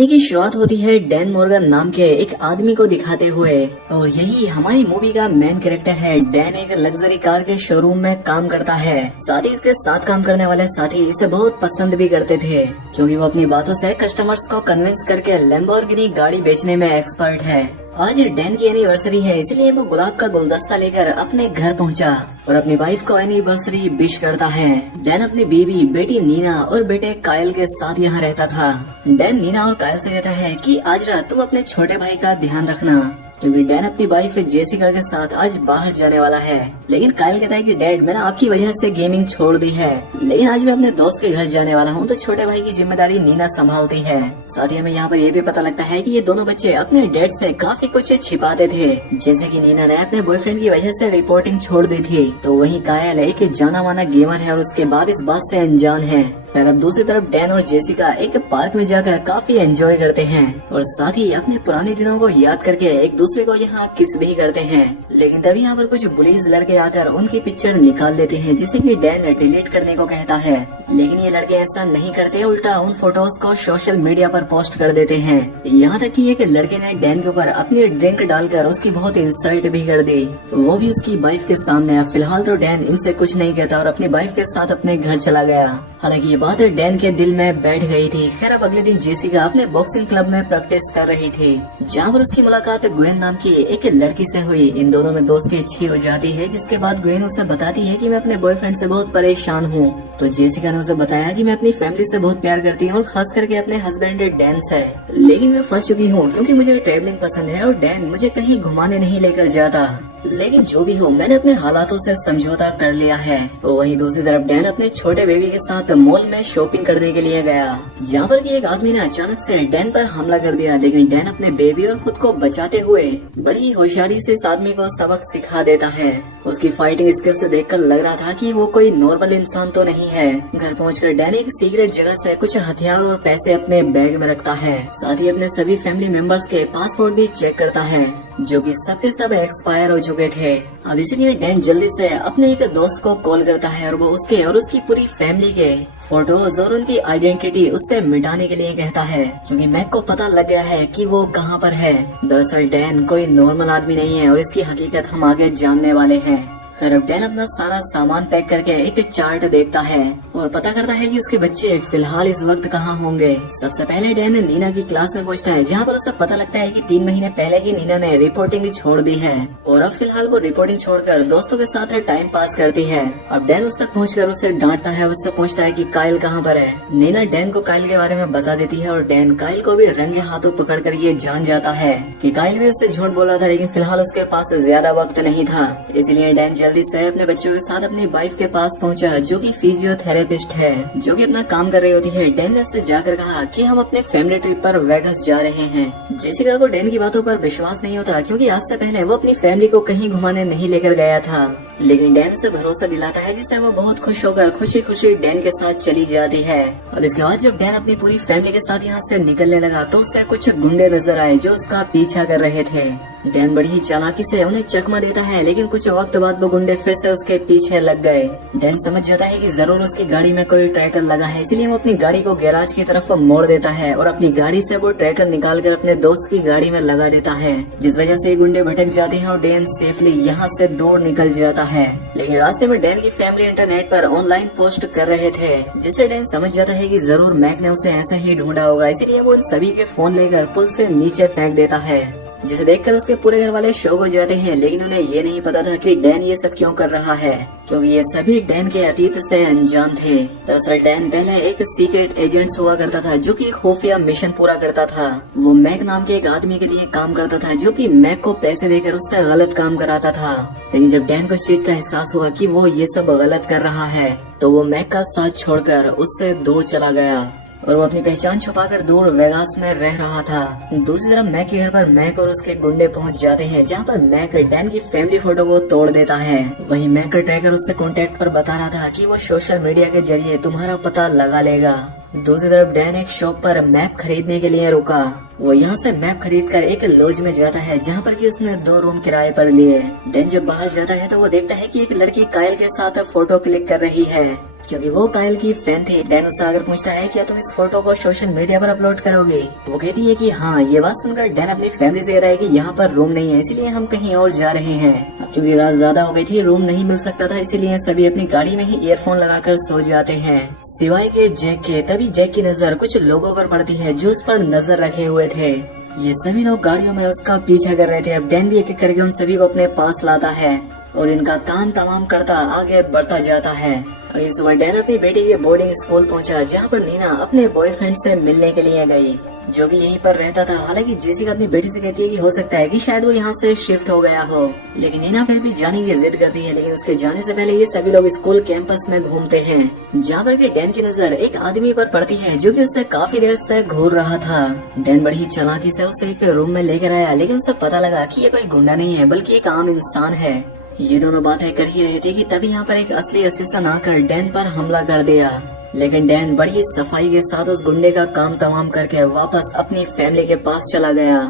कहानी की शुरुआत होती है डैन मॉर्गन नाम के एक आदमी को दिखाते हुए, और यही हमारी मूवी का मेन कैरेक्टर है। डैन एक लग्जरी कार के शोरूम में काम करता है। साथ ही इसके साथ काम करने वाले साथी इसे बहुत पसंद भी करते थे, क्योंकि वो अपनी बातों से कस्टमर्स को कन्विंस करके लैम्बोर्गिनी गाड़ी बेचने में एक्सपर्ट है। आज डैन की एनिवर्सरी है, इसलिए वो गुलाब का गुलदस्ता लेकर अपने घर पहुंचा और अपनी वाइफ को एनिवर्सरी विश करता है। डैन अपनी बीवी, बेटी नीना और बेटे कायल के साथ यहाँ रहता था। डैन नीना और कायल से कहता है कि आज रात तुम अपने छोटे भाई का ध्यान रखना, क्योंकि डैन अपनी वाइफ जेसिका के साथ आज बाहर जाने वाला है। लेकिन कायल कहता है कि डैड, मैंने आपकी वजह से गेमिंग छोड़ दी है, लेकिन आज मैं अपने दोस्त के घर जाने वाला हूँ, तो छोटे भाई की जिम्मेदारी नीना संभालती है। साथ ही हमें यहाँ पर यह भी पता लगता है कि ये दोनों बच्चे अपने डैड से काफी कुछ छिपाते थे, जैसे कि नीना ने अपने बॉयफ्रेंड की वजह से रिपोर्टिंग छोड़ दी थी, तो वहीं कायल एक जाना माना गेमर है और उसके बाप इस बात से अनजान है। फिर अब दूसरी तरफ डैन और जेसिका एक पार्क में जाकर काफी एंजॉय करते हैं और साथ ही अपने पुराने दिनों को याद करके एक दूसरे को यहाँ किस भी करते हैं। लेकिन तभी यहाँ पर कुछ बुलीज लड़के आकर उनकी पिक्चर निकाल लेते हैं, जिसे कि डैन डिलीट करने को कहता है। लेकिन ये लड़के ऐसा नहीं करते, उल्टा उन फोटोज को सोशल मीडिया पर पोस्ट कर देते हैं। यहाँ तक कि एक लड़के ने डैन के ऊपर अपनी ड्रिंक डालकर उसकी बहुत इंसल्ट भी कर दी, वो भी उसकी वाइफ के सामने। फिलहाल तो डैन इनसे कुछ नहीं कहता और अपनी वाइफ के साथ अपने घर चला गया। हालांकि ये बात डैन के दिल में बैठ गई थी। खैर अब अगले दिन जेसिका अपने बॉक्सिंग क्लब में प्रैक्टिस कर रही थी, जहाँ पर उसकी मुलाकात ग्वेन नाम की एक लड़की से हुई। इन दोनों में दोस्ती अच्छी हो जाती है, जिसके बाद ग्वेन उसे बताती है कि मैं अपने बॉयफ्रेंड से बहुत परेशान हूँ। तो जेसिका ने उसे बताया कि मैं अपनी फैमिली से बहुत प्यार करती हूँ और खास करके अपने हस्बैंड डैन से, लेकिन मैं फंस चुकी हूँ क्योंकि मुझे ट्रैवलिंग पसंद है और डैन मुझे कहीं घुमाने नहीं लेकर जाता। लेकिन जो भी हो, मैंने अपने हालातों से समझौता कर लिया है। तो वहीं दूसरी तरफ डैन अपने छोटे बेबी के साथ मॉल में शॉपिंग करने के लिए गया, जहाँ पर कि एक आदमी ने अचानक से डैन पर हमला कर दिया। लेकिन डैन अपने बेबी और खुद को बचाते हुए बड़ी होशियारी से इस आदमी को सबक सिखा देता है। उसकी फाइटिंग स्किल से देखकर लग रहा था कि वो कोई नॉर्मल इंसान तो नहीं है। घर पहुंचकर डैन एक सीक्रेट जगह से कुछ हथियार और पैसे अपने बैग में रखता है। साथ ही अपने सभी फैमिली मेंबर्स के पासपोर्ट भी चेक करता है, जो कि सबके सब एक्सपायर हो चुके थे। अब इसलिए डैन जल्दी से अपने एक दोस्त को कॉल करता है और वो उसके और उसकी पूरी फैमिली के फोटोज और उनकी आइडेंटिटी उससे मिटाने के लिए कहता है, क्योंकि मैक को पता लग गया है कि वो कहाँ पर है। दरअसल डैन कोई नॉर्मल आदमी नहीं है और इसकी हकीकत हम आगे जानने वाले हैं। फिर अब डैन अपना सारा सामान पैक करके एक चार्ट देखता है और पता करता है कि उसके बच्चे फिलहाल इस वक्त कहाँ होंगे। सबसे पहले डैन नीना की क्लास में पहुंचता है, जहाँ पर उसे पता लगता है कि 3 महीने पहले ही नीना ने रिपोर्टिंग छोड़ दी है और अब फिलहाल वो रिपोर्टिंग छोड़कर दोस्तों के साथ टाइम पास करती है। अब डैन उस तक पहुँचकर उसे डांटता है और उससे पूछता है कि कायल कहाँ पर है। नीना डैन को कायल के बारे में बता देती है और डैन कायल को भी रंगे हाथों पकड़कर ये जान जाता है कि कायल भी उससे झूठ बोल रहा था, लेकिन फिलहाल उसके पास ज्यादा वक्त नहीं था। इसलिए डैन जल्दी से अपने बच्चों के साथ अपनी वाइफ के पास पहुंचा, जो कि फिजियोथेरेपिस्ट है, जो कि अपना काम कर रही होती है। डैन ने उससे जाकर कहा कि हम अपने फैमिली ट्रिप पर वेगास जा रहे हैं। जेसिका को डैन की बातों पर विश्वास नहीं होता, क्योंकि आज से पहले वो अपनी फैमिली को कहीं घुमाने नहीं लेकर गया था। लेकिन डैन उसे भरोसा दिलाता है, जिससे वो बहुत खुश होकर खुशी खुशी डैन के साथ चली जाती है। अब इसके बाद जब डैन अपनी पूरी फैमिली के साथ यहाँ से निकलने लगा, तो उसे कुछ गुंडे नजर आए जो उसका पीछा कर रहे थे। डैन बड़ी ही चालाकी से उन्हें चकमा देता है, लेकिन कुछ वक्त बाद वो गुंडे फिर से उसके पीछे लग गए। डैन समझ जाता है कि जरूर उसकी गाड़ी में कोई ट्रैकर लगा है, इसलिए वो अपनी गाड़ी को गैराज की तरफ मोड़ देता है और अपनी गाड़ी से वो ट्रैकर निकालकर अपने दोस्त की गाड़ी में लगा देता है, जिस वजह से गुंडे भटक जाते हैं और डैन सेफली यहाँ से दूर निकल जाता है। लेकिन रास्ते में डैन की फैमिली इंटरनेट पर ऑनलाइन पोस्ट कर रहे थे, जिससे डैन समझ जाता है कि जरूर मैक ने उसे ऐसा ही ढूंढा होगा। इसलिए वो उन सभी के फोन लेकर पुल से नीचे फेंक देता है, जिसे देखकर उसके पूरे घर वाले शॉक हो जाते हैं। लेकिन उन्हें ये नहीं पता था कि डैन ये सब क्यों कर रहा है, क्योंकि ये सभी डैन के अतीत से अनजान थे। दरअसल डैन पहले एक सीक्रेट एजेंट हुआ करता था, जो कि खुफिया मिशन पूरा करता था। वो मैक नाम के एक आदमी के लिए काम करता था, जो कि मैक को पैसे देकर उससे गलत काम कराता था। लेकिन जब डैन को इस चीज का एहसास हुआ कि वो ये सब गलत कर रहा है, तो वो मैक का साथ छोड़कर उससे दूर चला गया और वो अपनी पहचान छुपाकर दूर वेगास में रह रहा था। दूसरी तरफ मैक के घर पर मैक और उसके गुंडे पहुंच जाते हैं, जहां पर मैक डैन की फैमिली फोटो को तोड़ देता है। वहीं मैक का ट्रैकर उससे कांटेक्ट पर बता रहा था कि वो सोशल मीडिया के जरिए तुम्हारा पता लगा लेगा। दूसरी तरफ डैन एक शॉप पर मैप खरीदने के लिए रुका। वो यहाँ से मैप खरीदकर एक लॉज में जाता है, जहाँ पर कि उसने 2 रूम किराए पर लिए। डैन जब बाहर जाता है तो वो देखता है कि एक लड़की कायल के साथ फोटो क्लिक कर रही है, क्योंकि वो कायल की फैन थी। डैन उससे आकर पूछता है क्या तुम इस फोटो को सोशल मीडिया पर अपलोड करोगे। वो कहती है कि हाँ। ये बात सुनकर डैन अपनी फैमिली से कहता है कि यहाँ पर रूम नहीं है, इसीलिए हम कहीं और जा रहे हैं। अब क्योंकि रात ज्यादा हो गई थी, रूम नहीं मिल सकता था, इसीलिए सभी अपनी गाड़ी में ही ईयरफोन लगाकर सो जाते हैं सिवाय के जैक के। तभी जैक की नजर कुछ लोगों पर पड़ती है जो उस पर नजर रखे हुए थे। ये सभी लोग गाड़ियों में उसका पीछा कर रहे थे। अब डैन भी एक एक करके उन सभी को अपने पास लाता है और इनका काम तमाम करता आगे बढ़ता जाता है। अगली सुबह डैन अपनी बेटी के बोर्डिंग स्कूल पहुंचा, जहां पर नीना अपने बॉयफ्रेंड से मिलने के लिए गई, जो कि यहीं पर रहता था। हालांकि जेसिका अपनी बेटी से कहती है कि हो सकता है कि शायद वो यहाँ से शिफ्ट हो गया हो, लेकिन नीना फिर भी जाने की जिद करती है। लेकिन उसके जाने से पहले ये सभी लोग स्कूल कैंपस में घूमते हैं, जहाँ पर डैन की नजर एक आदमी पर पड़ती है जो कि उससे काफी देर से घूर रहा था। डैन बड़ी चालाकी से उसे एक रूम में लेकर आया, लेकिन उसे पता लगा कि ये कोई गुंडा नहीं है बल्कि एक आम इंसान है। ये दोनों बातें कर ही रहे थे कि तभी यहाँ पर एक असली असिस्टेंट आकर डैन पर हमला कर दिया। लेकिन डैन बड़ी सफाई के साथ उस गुंडे का काम तमाम करके वापस अपनी फैमिली के पास चला गया।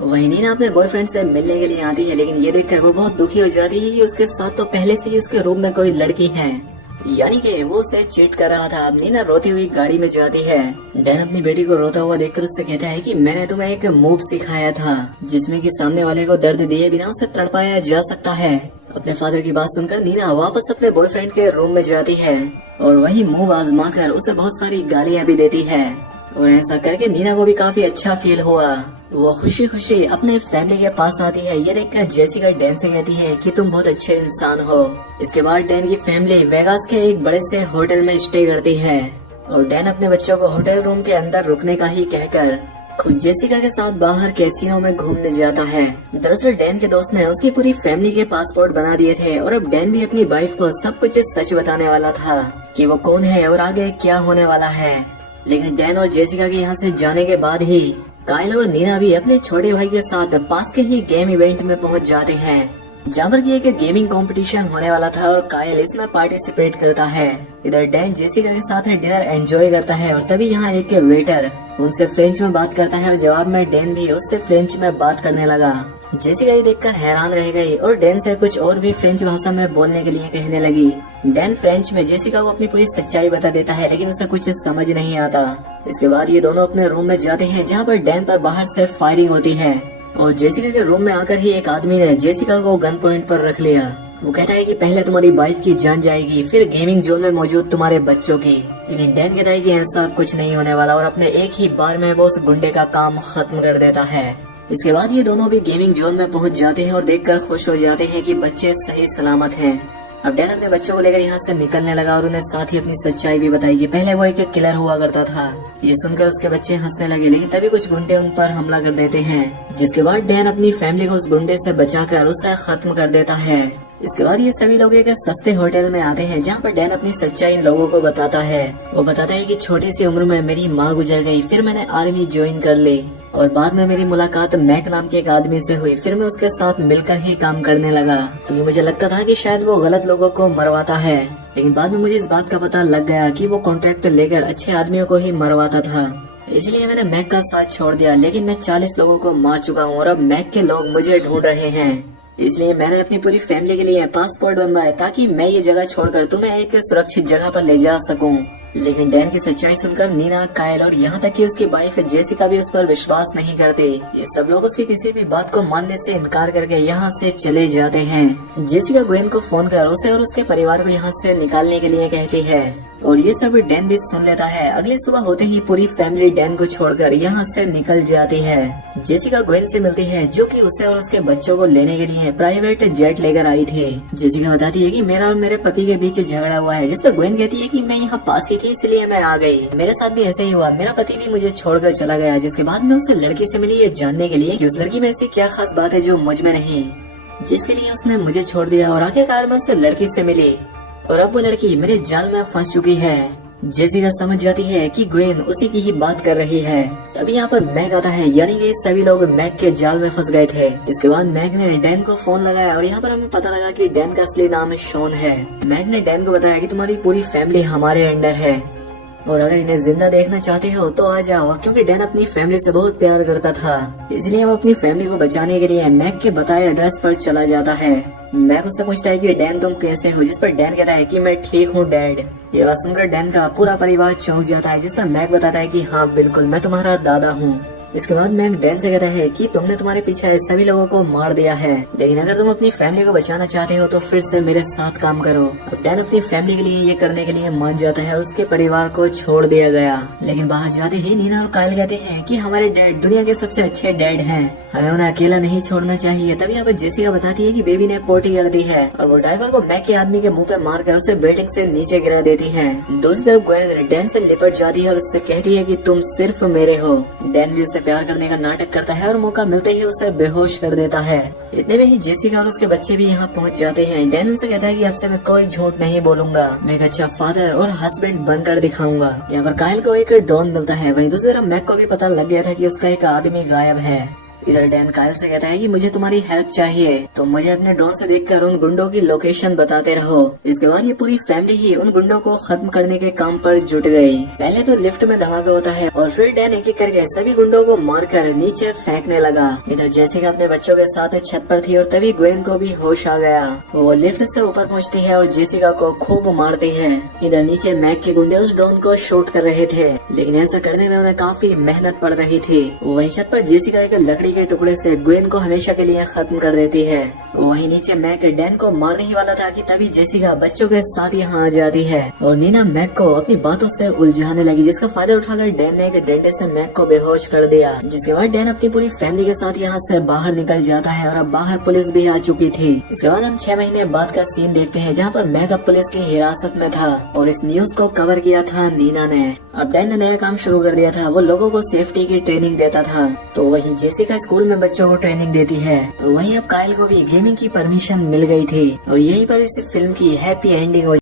वहीं नीना अपने बॉयफ्रेंड से मिलने के लिए आती है, लेकिन ये देखकर वो बहुत दुखी हो जाती है कि उसके साथ तो पहले से ही उसके रूम में कोई लड़की है, यानी कि वो उसे चीट कर रहा था। अब नीना रोती हुई गाड़ी में जाती है। डैन अपनी बेटी को रोता हुआ देखकर उससे कहता है कि मैंने तुम्हें एक मूव सिखाया था जिसमें कि सामने वाले को दर्द दिए बिना उसे तड़पाया जा सकता है। अपने फादर की बात सुनकर नीना वापस अपने बॉयफ्रेंड के रूम में जाती है और वही मूव आजमा कर उसे बहुत सारी गालियाँ भी देती है। और ऐसा करके नीना को भी काफी अच्छा फील हुआ। वो खुशी खुशी अपने फैमिली के पास आती है। ये देखकर जेसिका डैन से कहती है कि तुम बहुत अच्छे इंसान हो। इसके बाद डैन की फैमिली वेगास के एक बड़े से होटल में स्टे करती है और डैन अपने बच्चों को होटल रूम के अंदर रुकने का ही कहकर खुद जेसिका के साथ बाहर कैसीनो में घूमने जाता है। दरअसल डैन के दोस्त ने उसकी पूरी फैमिली के पासपोर्ट बना दिए थे और अब डैन भी अपनी वाइफ को सब कुछ सच बताने वाला था कि वो कौन है और आगे क्या होने वाला है। लेकिन डैन और जेसिका के यहाँ से जाने के बाद ही कायल और नीना भी अपने छोटे भाई के साथ पास के ही गेम इवेंट में पहुंच जाते हैं, जहाँ पर एक गेमिंग कंपटीशन होने वाला था और कायल इसमें पार्टिसिपेट करता है। इधर डैन जेसिका के साथ डिनर एंजॉय करता है और तभी यहाँ एक वेटर उनसे फ्रेंच में बात करता है और जवाब में डैन भी उससे फ्रेंच में बात करने लगा। जेसिका ये देखकर हैरान रह गई और डैन से कुछ और भी फ्रेंच भाषा में बोलने के लिए कहने लगी। डैन फ्रेंच में जेसिका को अपनी पूरी सच्चाई बता देता है, लेकिन उसे कुछ समझ नहीं आता। इसके बाद ये दोनों अपने रूम में जाते हैं, जहाँ पर डैन पर बाहर से फायरिंग होती है और जेसिका के रूम में आकर ही एक आदमी ने जेसिका को गन पॉइंट पर रख लिया। वो कहता है कि पहले तुम्हारी वाइफ की जान जाएगी, फिर गेमिंग जोन में मौजूद तुम्हारे बच्चों की। लेकिन डैन कहता है कि ऐसा कुछ नहीं होने वाला और अपने एक ही बार में वो उस गुंडे का काम खत्म कर देता है। इसके बाद ये दोनों भी गेमिंग जोन में पहुंच जाते हैं और देखकर खुश हो जाते हैं कि बच्चे सही सलामत हैं। अब डैन अपने बच्चों को लेकर यहाँ से निकलने लगा और उन्हें साथ ही अपनी सच्चाई भी बताई कि पहले वो एक किलर हुआ करता था। ये सुनकर उसके बच्चे हंसने लगे, लेकिन तभी कुछ गुंडे उन पर हमला कर देते हैं, जिसके बाद डैन अपनी फैमिली को उस गुंडे से बचाकर उसे खत्म कर देता है। इसके बाद ये सभी लोग एक सस्ते होटल में आते हैं, जहाँ पर डैन अपनी सच्चाई इन लोगों को बताता है। वो बताता है कि छोटी सी उम्र में मेरी माँ गुजर गई, फिर मैंने आर्मी ज्वाइन कर ली और बाद में मेरी मुलाकात मैक नाम के एक आदमी से हुई। फिर मैं उसके साथ मिलकर ही काम करने लगा, क्योंकि मुझे लगता था कि शायद वो गलत लोगों को मरवाता है। लेकिन बाद में मुझे इस बात का पता लग गया कि वो कॉन्ट्रैक्ट लेकर अच्छे आदमियों को ही मरवाता था, इसलिए मैंने मैक का साथ छोड़ दिया। लेकिन मैं 40 लोगों को मार चुका हूँ और अब मैक के लोग मुझे ढूंढ रहे हैं, इसलिए मैंने अपनी पूरी फैमिली के लिए पासपोर्ट बनवाया ताकि मैं ये जगह छोड़कर तुम्हें एक सुरक्षित जगह पर ले जा सकूं। लेकिन डैन की सच्चाई सुनकर नीना, कायल और यहाँ तक कि उसकी वाइफ जेसिका भी उस पर विश्वास नहीं करते। ये सब लोग उसकी किसी भी बात को मानने से इनकार करके यहाँ से चले जाते हैं। जेसिका ग्वेन को फोन कर उसे और उसके परिवार को यहाँ से निकालने के लिए कहती है और ये सब डैन भी सुन लेता है। अगली सुबह होते ही पूरी फैमिली डैन को छोड़कर यहाँ से निकल जाती है। जेसिका ग्वेन से मिलती है, जो कि उसे और उसके बच्चों को लेने के लिए प्राइवेट जेट लेकर आई थी। जेसिका बताती है कि मेरा और मेरे पति के बीच झगड़ा हुआ है, जिस पर ग्वेन कहती है कि मैं यहाँ पास ही थी इसलिए मैं आ गई। मेरे साथ भी ऐसे ही हुआ, मेरा पति भी मुझे छोड़कर चला गया। जिसके बाद मैं उस लड़की से मिली ये जानने के लिए कि उस लड़की में ऐसी क्या खास बात है जो मुझ में नहीं, जिसके लिए उसने मुझे छोड़ दिया। और आखिरकार मैं उस लड़की से मिली और अब वो लड़की मेरे जाल में फंस चुकी है। जेसिका समझ जाती है कि ग्वेन उसी की ही बात कर रही है। तभी यहाँ पर मैक आता है, यानी कि सभी लोग मैक के जाल में फंस गए थे। इसके बाद मैक ने डैन को फोन लगाया और यहाँ पर हमें पता लगा कि डैन का असली नाम शॉन है। मैक ने डैन को बताया कि तुम्हारी पूरी फैमिली हमारे अंडर है और अगर इन्हें जिंदा देखना चाहते हो तो आ जाओ, क्योंकि डैन अपनी फैमिली से बहुत प्यार करता था, इसलिए वो अपनी फैमिली को बचाने के लिए मैक के बताए एड्रेस पर चला जाता है। मैक उससे पूछता है कि डैन तुम कैसे हो, जिस पर डैन कहता है कि मैं ठीक हूँ डैड। ये बात सुनकर डैन का पूरा परिवार चौंक जाता है, जिस पर मैक बताता है कि हाँ बिल्कुल मैं तुम्हारा दादा हूँ। इसके बाद मैक डैन से कहता है कि तुमने तुम्हारे पीछे आए सभी लोगों को मार दिया है, लेकिन अगर तुम अपनी फैमिली को बचाना चाहते हो तो फिर से मेरे साथ काम करो। अब डैन अपनी फैमिली के लिए ये करने के लिए मान जाता है और उसके परिवार को छोड़ दिया गया। लेकिन बाहर जाते ही नीना और कायल कहते हैं कि हमारे डैड दुनिया के सबसे अच्छे डैड हैं, हमें उन्हें अकेला नहीं छोड़ना चाहिए। तभी यहाँ पर जेसिका बताती है कि बेबी ने पोटी कर दी है और वो ड्राइवर को मैक के आदमी के मुंह पे मारकर उसे बिल्डिंग से नीचे गिरा देती है। दूसरी तरफ ग्वेन डैन से लिपट जाती है और उससे कहती है कि तुम सिर्फ मेरे हो। डैन भी उससे प्यार करने का नाटक करता है और मौका मिलते ही उसे बेहोश कर देता है। इतने में ही जेसिका और उसके बच्चे भी यहाँ पहुँच जाते हैं। डैन उनसे कहता है कि अब से मैं कोई झूठ नहीं बोलूंगा, मैं एक अच्छा फादर और हस्बैंड बनकर दिखाऊंगा। यहाँ पर कायल को एक ड्रोन मिलता है। वहीं दूसरी तरफ मैक को भी पता लग गया था कि उसका एक आदमी गायब है। इधर डैन कायल से कहता है कि मुझे तुम्हारी हेल्प चाहिए, तो मुझे अपने ड्रोन से देखकर उन गुंडों की लोकेशन बताते रहो। इसके बाद ये पूरी फैमिली ही उन गुंडों को खत्म करने के काम पर जुट गई। पहले तो लिफ्ट में धमाका होता है और फिर डैन एक एक करके सभी गुंडों को मारकर नीचे फेंकने लगा। इधर जेसिका अपने बच्चों के साथ छत पर थी और तभी ग्वेन को भी होश आ गया। वो लिफ्ट से ऊपर पहुँचती है और जेसिका को खूब मारती है। इधर नीचे मैक के गुंडे उस ड्रोन को शूट कर रहे थे, लेकिन ऐसा करने में उन्हें काफी मेहनत पड़ रही थी। वही छत पर जेसिका एक लकड़ी के टुकड़े से ग्वेन को हमेशा के लिए खत्म कर देती है। वहीं नीचे मैक डैन को मारने ही वाला था कि तभी जेसिका बच्चों के साथ यहाँ आ जाती है और नीना मैक को अपनी बातों से उलझाने लगी, जिसका फायदा उठाकर डैन ने एक डंडे से मैक को बेहोश कर दिया। जिसके बाद डैन अपनी पूरी फैमिली के साथ यहाँ से बाहर निकल जाता है और अब बाहर पुलिस भी आ चुकी थी। इसके बाद हम 6 महीने बाद का सीन देखते हैं, जहाँ पर मैक अब पुलिस की हिरासत में था और इस न्यूज को कवर किया था नीना ने। अब डैन ने नया काम शुरू कर दिया था, वो लोगों को सेफ्टी की ट्रेनिंग देता था। तो वहीं जेसिका स्कूल में बच्चों को ट्रेनिंग देती है, तो वहीं अब कायल को भी गेमिंग की परमिशन मिल गई थी और यहीं पर इस फिल्म की हैप्पी एंडिंग हो